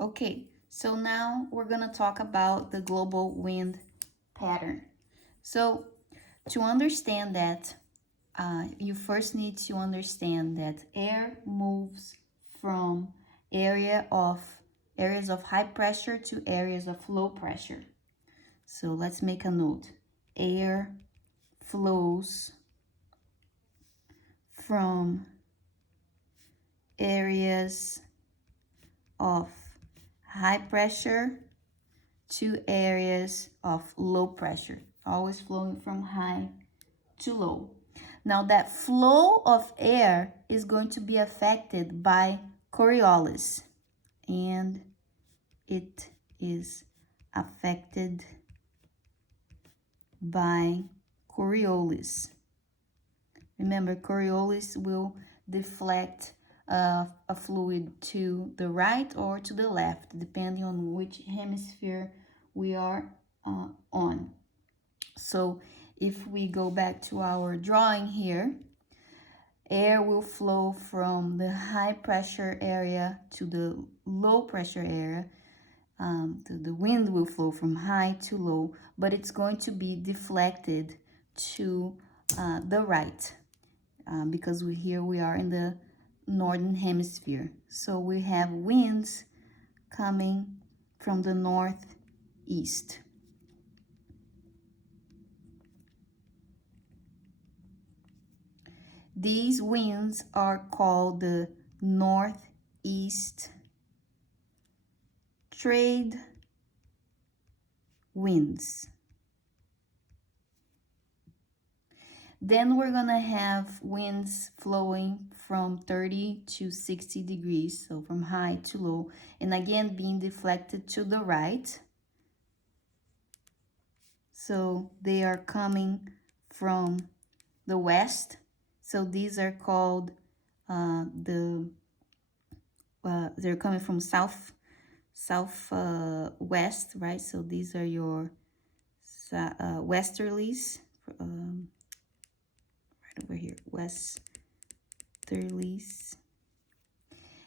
Okay, so now we're gonna talk about the global wind pattern. So to understand that, you first need to understand that air moves from area of areas of high pressure to areas of low pressure. So let's make a note. Air flows from areas of high pressure to areas of low pressure, always flowing from high to low. Now that flow of air is going to be affected by Coriolis, and it is affected by Coriolis. Remember, Coriolis will deflect a fluid to the right or to the left, depending on which hemisphere we are on. So if we go back to our drawing here, air will flow from the high pressure area to the low pressure area. The wind will flow from high to low, but it's going to be deflected to the right because here we are in the northern hemisphere. So we have winds coming from the northeast. These winds are called the northeast trade winds. Then we're gonna have winds flowing from 30 to 60 degrees, so from high to low, and again being deflected to the right. So they are coming from the west. So these are called they're coming from west, right? So these are your westerlies, right over here, westerlies.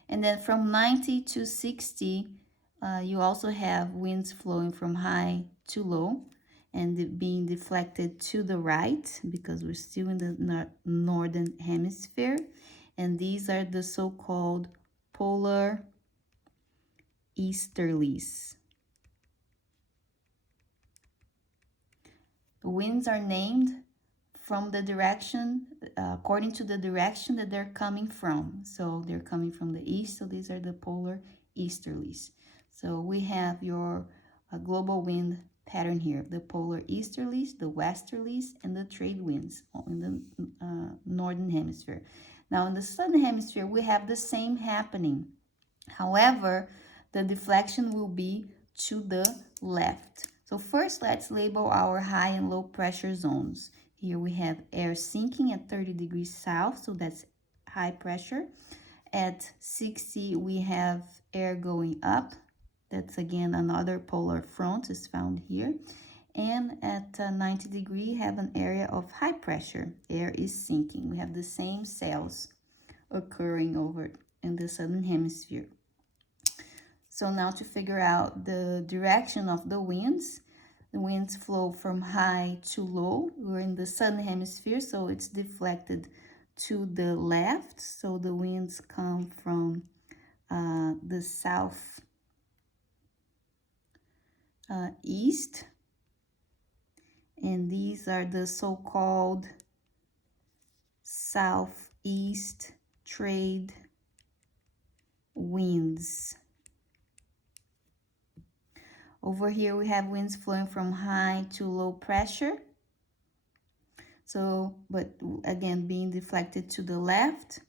And then from 90 to 60, you also have winds flowing from high to low and being deflected to the right because we're still in the northern hemisphere. And these are the so-called polar easterlies. The winds are named from the direction, according to the direction that they're coming from. So they're coming from the east, so these are the polar easterlies. So we have your global wind pattern here, the polar easterlies, the westerlies, and the trade winds in the northern hemisphere. Now in the southern hemisphere, we have the same happening. However, the deflection will be to the left. So first, let's label our high and low pressure zones. Here we have air sinking at 30 degrees south, so that's high pressure. At 60, we have air going up. That's again another polar front is found here. And at 90 degrees, we have an area of high pressure. Air is sinking. We have the same cells occurring over in the southern hemisphere. So now to figure out the direction of the winds flow from high to low. We're in the southern hemisphere, so it's deflected to the left. So the winds come from the south east. And these are the so-called southeast trade winds. Over here we have winds flowing from high to low pressure. So, but again, being deflected to the left.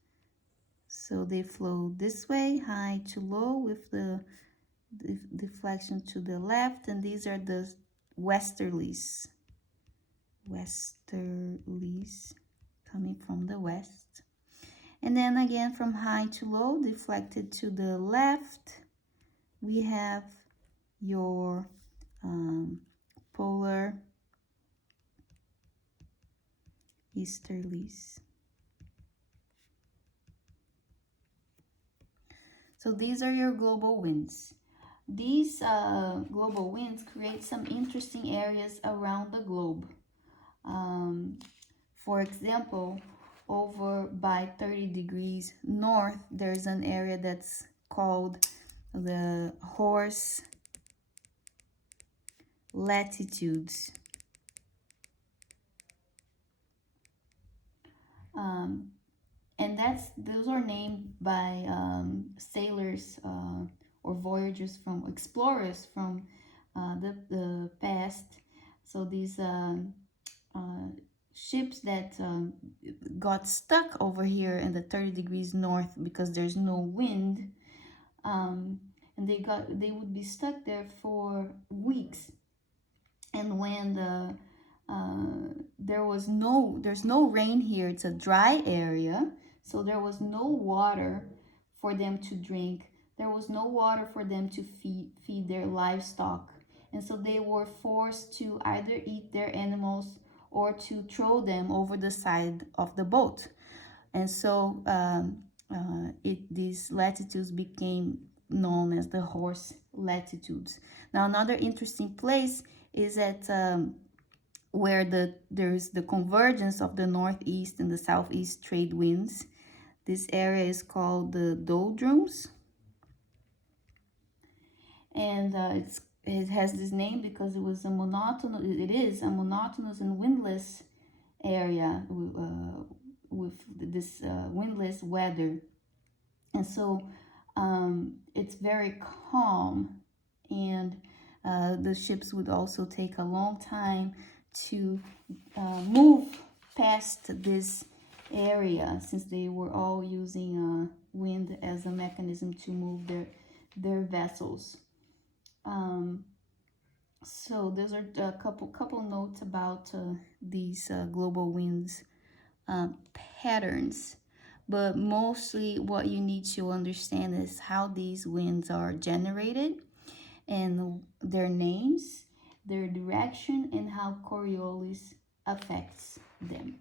So they flow this way, high to low with the deflection to the left. And these are the westerlies. Westerlies coming from the west. And then again, from high to low, deflected to the left, we have your polar easterlies. So these are your global winds. These global winds create some interesting areas around the globe. Um, for example, over by 30 degrees north, there's an area that's called the horse latitudes. Um, and those are named by sailors or voyagers from explorers from the past. So these uh, ships that got stuck over here in the 30 degrees north because there's no wind, um, and they would be stuck there for weeks. And when there's no rain here, it's a dry area, so there was no water for them to drink, there was no water for them to feed their livestock, and so they were forced to either eat their animals or to throw them over the side of the boat. And so these latitudes became known as the horse latitudes. Now, another interesting place is at where there's the convergence of the northeast and the southeast trade winds. This area is called the doldrums, and it has this name because it is a monotonous and windless area with this windless weather. And so it's very calm, and the ships would also take a long time to move past this area, since they were all using wind as a mechanism to move their vessels. So those are a couple notes about these global winds patterns. But mostly what you need to understand is how these winds are generated and their names, their direction, and how Coriolis affects them.